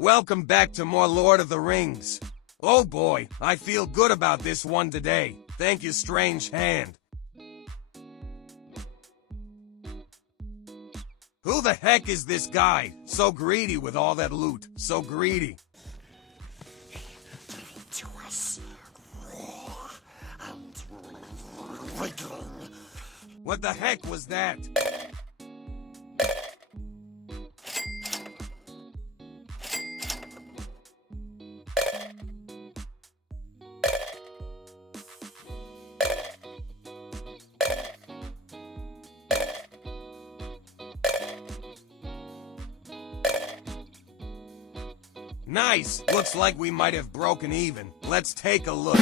Welcome back to more Lord of the Rings. Oh boy, I feel good about this one today. Thank you, Strange Hand. Who the heck is this guy? So greedy with all that loot. So greedy. To us, raw and wriggling. What the heck was that? Nice! Looks like we might have broken even. Let's take a look.